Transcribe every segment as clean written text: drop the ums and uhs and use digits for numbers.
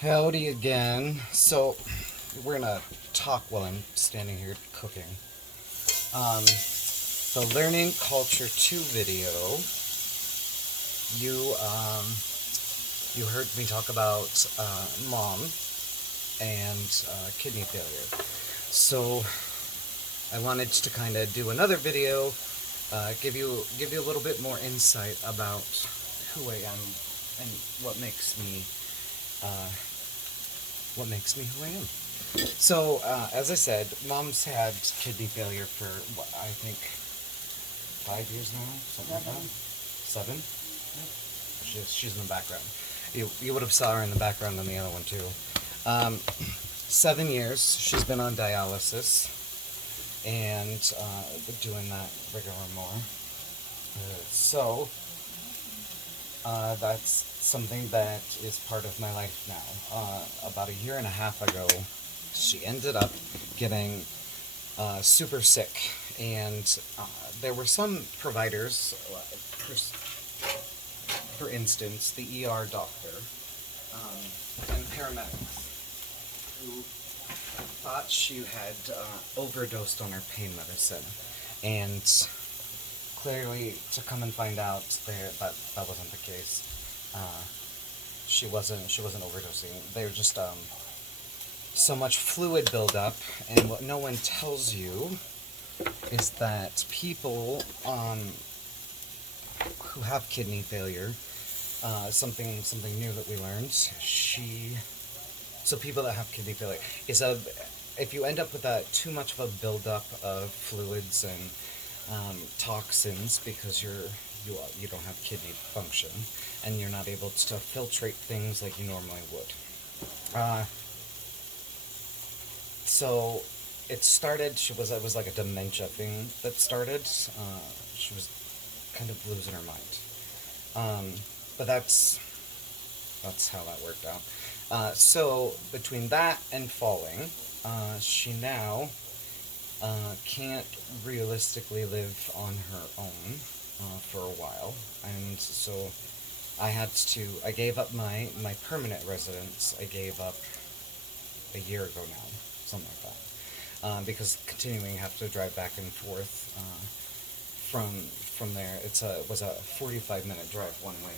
Howdy again. So, we're gonna talk while I'm standing here cooking. The Learning Culture 2 video, you, um, you heard me talk about mom and kidney failure. So, I wanted to kind of do another video, give you a little bit more insight about who I am and uh, what makes me who I am. So, as I said, mom's had kidney failure for, what, I think 5 years now? Something like that? 7? She's in the background. You would have saw her in the background on the other one, too. 7 years, she's been on dialysis, and doing that rigor more. That's something that is part of my life now. About a year and a half ago, she ended up getting super sick, and there were some providers, for instance, the ER doctor and paramedics, who thought she had overdosed on her pain medicine, and clearly, to come and find out that wasn't the case. She wasn't overdosing. They were just so much fluid buildup, and what no one tells you is that people who have kidney failure, something new that we learned. So people that have kidney failure is if you end up with too much of a buildup of fluids and toxins because you don't have kidney function and you're not able to filtrate things like you normally would. So it was like a dementia thing that started. She was kind of losing her mind. But that's how that worked out. So between that and falling, she now can't realistically live on her own for a while, and so I gave up my permanent residence. I gave up a year ago now, something like that, because continuing have to drive back and forth from there. It was a 45-minute drive one way.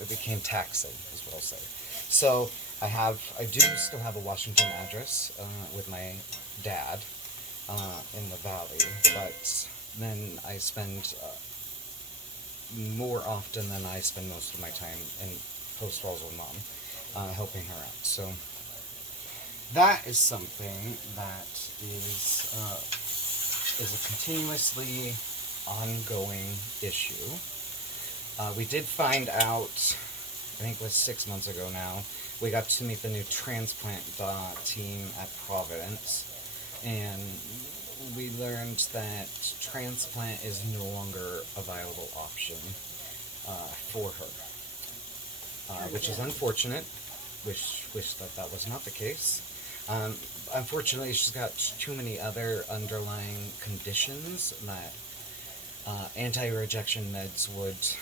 It became taxing, is what I'll say. So I do still have a Washington address with my dad in the valley, but then I spend more often than I spend most of my time in Post Falls with mom, helping her out. So that is something that is a continuously ongoing issue. We did find out, I think it was 6 months ago now, we got to meet the new transplant team at Providence, and we learned that transplant is no longer a viable option for her, which is unfortunate. Wish that was not the case. Unfortunately, she's got too many other underlying conditions that anti-rejection meds would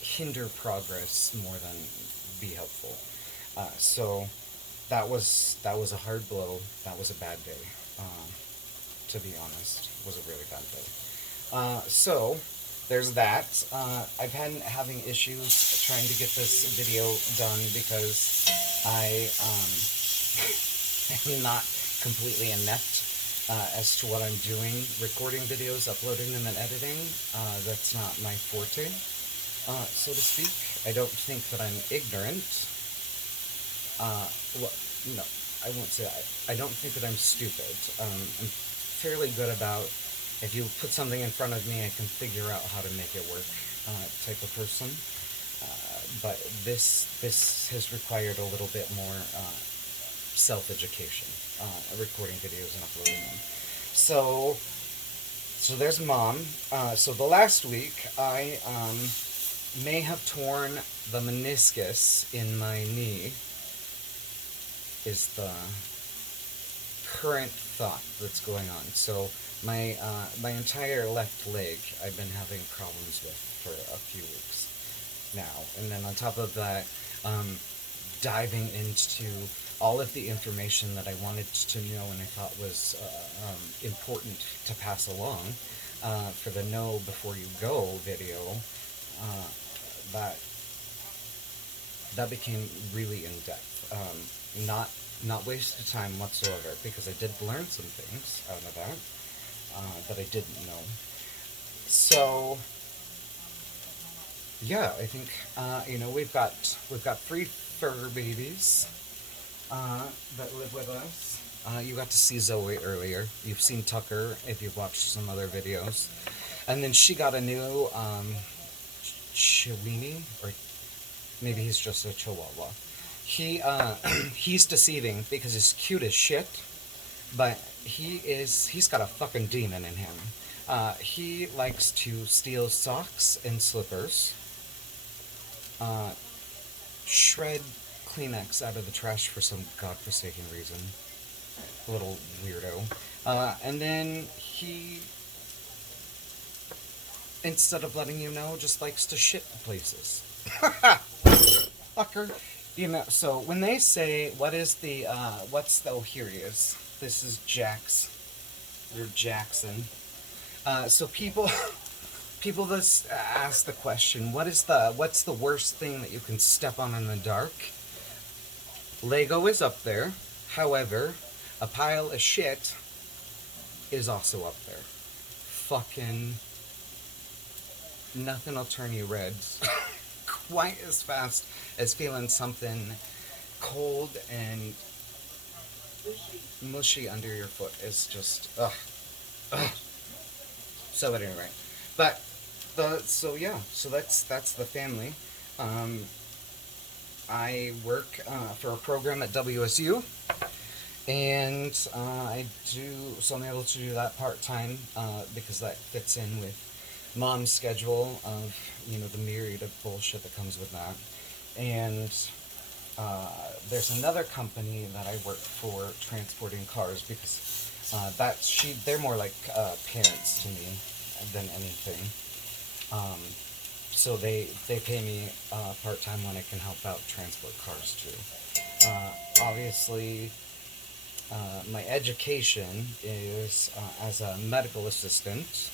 hinder progress more than be helpful. So that was a hard blow. That was a bad day. To be honest, it was a really bad day. So there's that. I've been having issues trying to get this video done because I am not completely inept as to what I'm doing, recording videos, uploading them, and editing. That's not my forte, so to speak. I don't think that I'm ignorant. Well, no, I won't say that. I don't think that I'm stupid. I'm fairly good about, if you put something in front of me, I can figure out how to make it work, type of person. But this has required a little bit more self-education, recording videos and uploading them. So there's mom. So the last week, I may have torn the meniscus in my knee, is the current thought that's going on. So my entire left leg I've been having problems with for a few weeks. now. And then on top of that, diving into all of the information that I wanted to know and I thought was important to pass along for the Know Before You Go video. Uh, that that became really in depth. Not wasted time whatsoever because I did learn some things out of that that I didn't know. So yeah, I think we've got three fur babies that live with us. You got to see Zoe earlier. You've seen Tucker if you've watched some other videos, and then she got a new Chiweenie, or maybe he's just a Chihuahua. He's deceiving because he's cute as shit, but he's got a fucking demon in him. He likes to steal socks and slippers, uh, shred Kleenex out of the trash for some godforsaken reason. A little weirdo. And then he, instead of letting you know, just likes to shit places. Fucker. So when they say, oh, here he is. This is Jax. Or Jackson. So people just ask the question, what's the worst thing that you can step on in the dark? Lego is up there. However, a pile of shit is also up there. Fucking nothing will turn you red quite as fast as feeling something cold and mushy under your foot. Is just ugh. So at any rate, but so that's the family. I work for a program at WSU, and I'm able to do that part time because that fits in with mom's schedule of the myriad of bullshit that comes with that. And there's another company that I work for transporting cars because they're more like parents to me than anything. So they pay me part time when I can help out transport cars too. Obviously, my education is as a medical assistant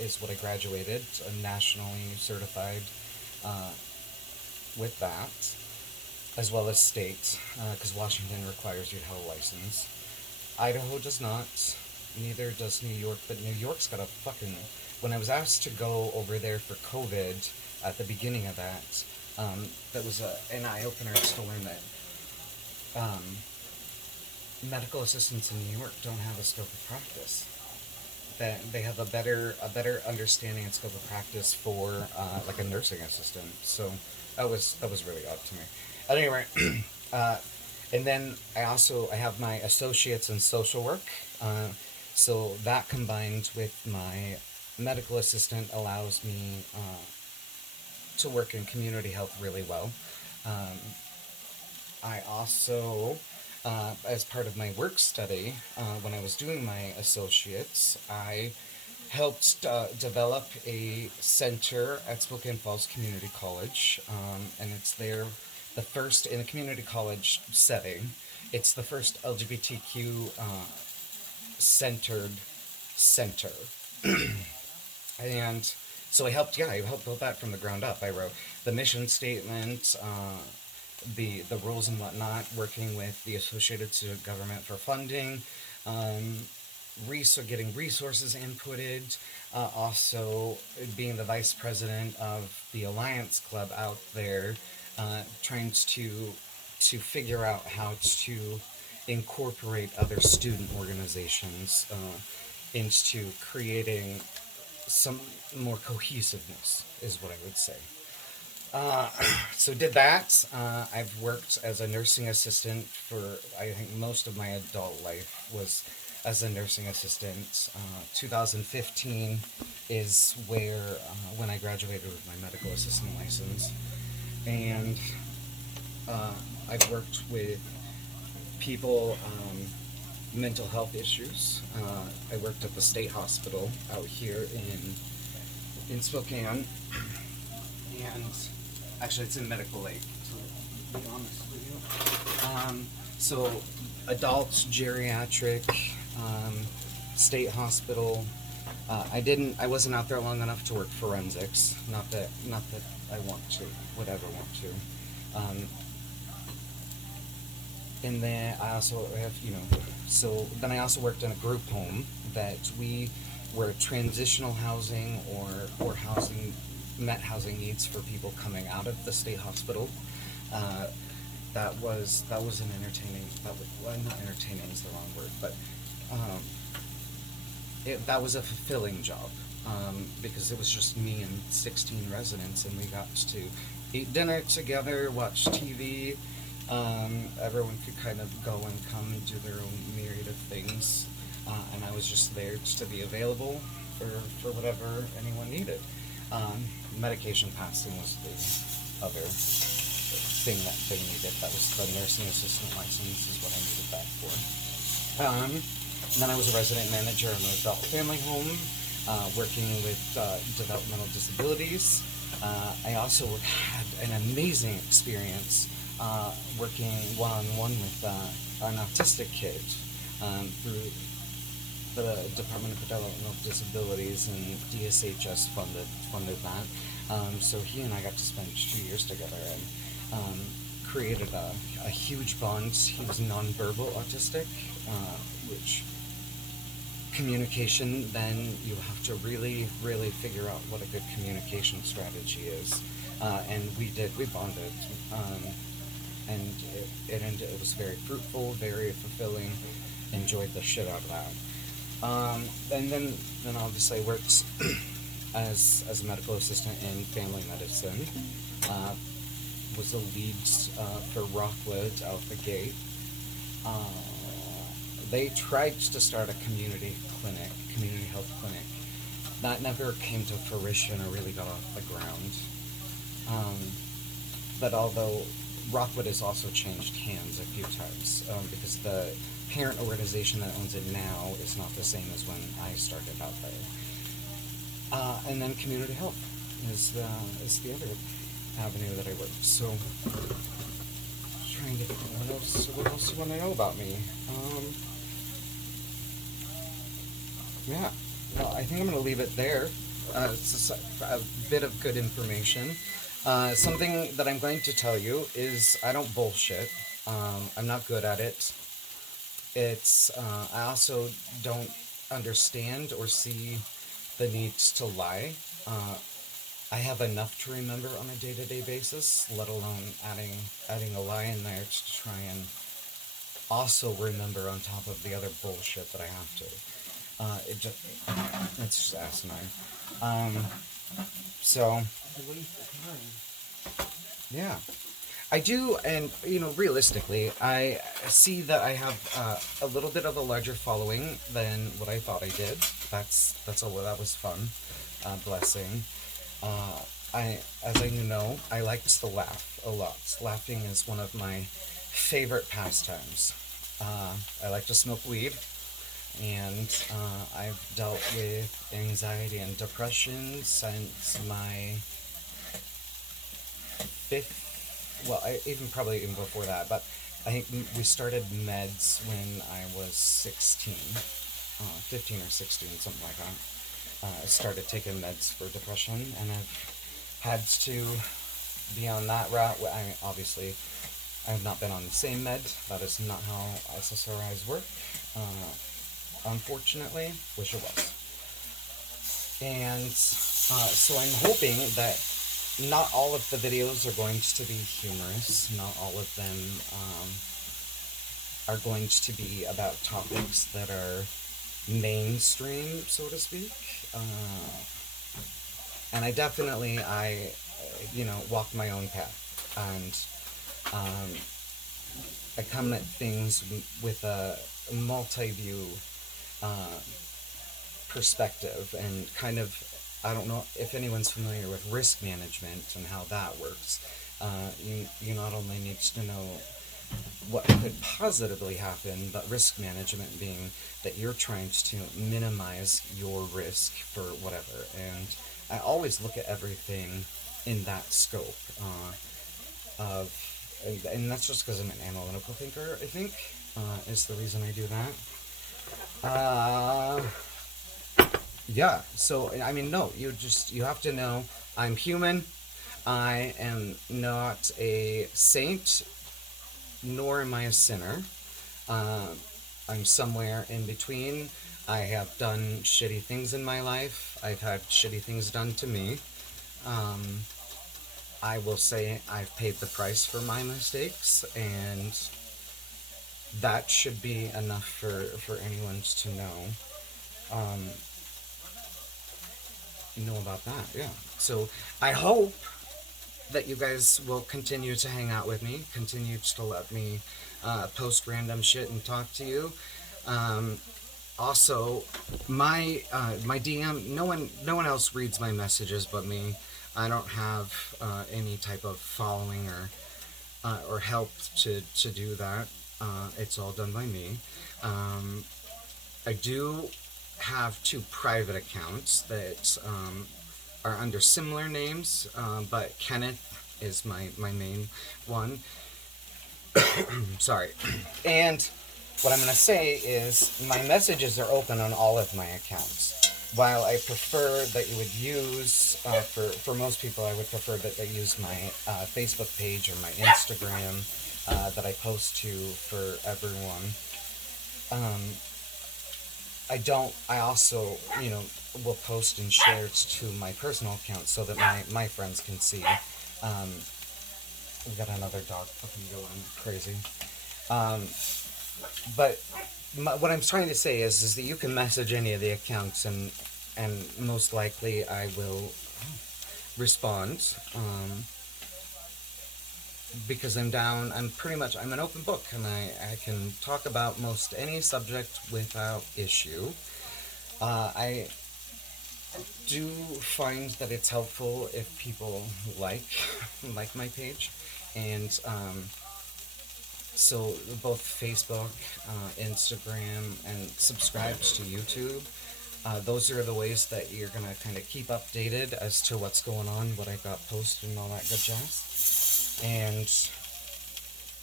is what I graduated, nationally certified with that, as well as state, because Washington requires you to have a license. Idaho does not. Neither does New York, but New York's got a fucking... When I was asked to go over there for COVID at the beginning of that, that was an eye-opener to learn that medical assistants in New York don't have a scope of practice. That they have a better understanding and scope of practice for like a nursing assistant. So that was really odd to me. At any rate, and then I have my associates in social work. So that combined with my medical assistant allows me to work in community health really well. I also, as part of my work study, when I was doing my associates, I helped develop a center at Spokane Falls Community College, and it's the first in a community college setting. It's the first LGBTQ centered center. And so I helped build that from the ground up. I wrote the mission statement, the rules and whatnot, working with the Associated Student Government for funding, getting resources inputted, also being the vice president of the Alliance Club out there, trying to figure out how to incorporate other student organizations into creating some more cohesiveness, is what I would say. So did that. I've worked as a nursing assistant for, I think, most of my adult life was as a nursing assistant. 2015 is when I graduated with my medical assistant license. And I've worked with people, mental health issues. I worked at the state hospital out here in Spokane, and Actually, it's in Medical Lake. To be honest with you. So adults, geriatric, state hospital. I wasn't out there long enough to work forensics. Not that I would ever want to. And then I also have, so then I also worked in a group home that we were transitional housing or housing, met housing needs for people coming out of the state hospital. Uh, that was an entertaining, well, not entertaining is the wrong word, but um, that was a fulfilling job, because it was just me and 16 residents, and we got to eat dinner together, watch TV. Everyone could kind of go and come and do their own myriad of things, and I was just there just to be available for whatever anyone needed. Medication passing was the other thing that they needed. That was the nursing assistant license is what I needed that for. And then I was a resident manager in an adult family home, working with developmental disabilities. I also had an amazing experience working one-on-one with an autistic kid through the Department of Developmental Disabilities, and DSHS funded that. So he and I got to spend 2 years together and created a huge bond. He was nonverbal autistic, which communication, then you have to really, really figure out what a good communication strategy is. And we bonded. And it was very fruitful, very fulfilling. Enjoyed the shit out of that. And then obviously I worked as a medical assistant in family medicine. Was the lead for Rockwood out the gate. They tried to start a community health clinic. That never came to fruition or really got off the ground. But although Rockwood has also changed hands a few times, because the parent organization that owns it now is not the same as when I started out there. And then community health is the other avenue that I work. So, trying to think what else you want to know about me. Yeah, well, I think I'm going to leave it there. It's a bit of good information. Something that I'm going to tell you is I don't bullshit. I'm not good at it. I also don't understand or see the needs to lie. I have enough to remember on a day-to-day basis, let alone adding a lie in there to try and also remember on top of the other bullshit that I have to. It's just asinine. So, yeah. I do, and realistically, I see that I have a little bit of a larger following than what I thought I did. That's all. That was fun, blessing. As I know, I like to laugh a lot. Laughing is one of my favorite pastimes. I like to smoke weed, and I've dealt with anxiety and depression since my fifth. Well, even before that, but I think we started meds when I was 16, 15 or 16, something like that. I started taking meds for depression, and I've had to be on that route. Obviously, I have not been on the same med. That is not how SSRIs work. Unfortunately, wish it was. And so I'm hoping that not all of the videos are going to be humorous. Not all of them are going to be about topics that are mainstream, so to speak. And I definitely, walk my own path. And I come at things with a multi-view perspective, and kind of, I don't know if anyone's familiar with risk management and how that works. You not only need to know what could positively happen, but risk management being that you're trying to minimize your risk for whatever. And I always look at everything in that scope of, and that's just because I'm an analytical thinker, I think, is the reason I do that. Yeah, so, I mean, no, you have to know I'm human. I am not a saint, nor am I a sinner. Uh, I'm somewhere in between. I have done shitty things in my life. I've had shitty things done to me. Um, I will say I've paid the price for my mistakes, and that should be enough for anyone to um, know about that. Yeah. So I hope that you guys will continue to hang out with me, continue to let me post random shit and talk to you. Um, Also, my DM, no one else reads my messages but me. I don't have any type of following or help to do that. It's all done by me. Um, I do have two private accounts that are under similar names, but Kenneth is my main one. Sorry. And what I'm going to say is my messages are open on all of my accounts. While I prefer that you would use, for most people, I would prefer that they use my Facebook page or my Instagram that I post to for everyone. Um, I also, will post and share it to my personal account so that my friends can see. Um, we got another dog fucking going crazy. Um, but what I'm trying to say is that you can message any of the accounts, and most likely I will respond, because I'm down. I'm an open book, and I can talk about most any subject without issue. I do find that it's helpful if people like like my page, and so both Facebook, Instagram, and subscribes to YouTube. Those are the ways that you're gonna kind of keep updated as to what's going on, what I got posted, and all that good jazz. And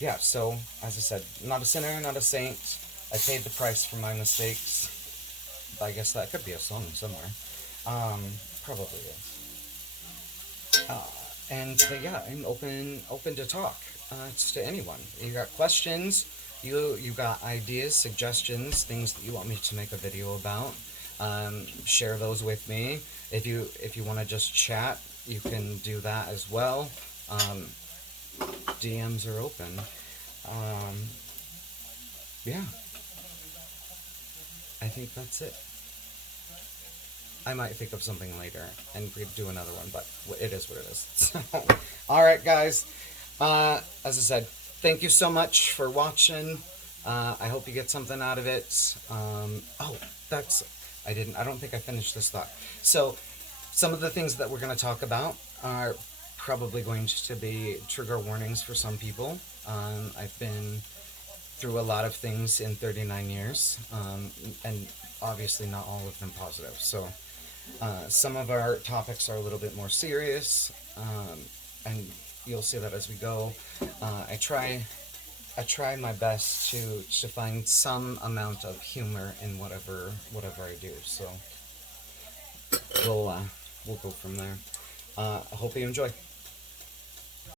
yeah, so as I said, not a sinner, not a saint. I paid the price for my mistakes. I guess that could be a song somewhere. Probably is. Uh, and yeah, I'm open to talk. It's to anyone. You got questions? You got ideas, suggestions, things that you want me to make a video about? Share those with me. If you want to just chat, you can do that as well. DMs are open. Um, yeah, I think that's it. I might think of something later and do another one, but it is what it is. So, all right, guys. As I said, thank you so much for watching. I hope you get something out of it. Oh, that's I don't think I finished this thought. So, some of the things that we're going to talk about are probably going to be trigger warnings for some people. I've been through a lot of things in 39 years, and obviously not all of them positive. So, some of our topics are a little bit more serious, and you'll see that as we go. I try my best to find some amount of humor in whatever I do. So we'll go from there. I hope you enjoy.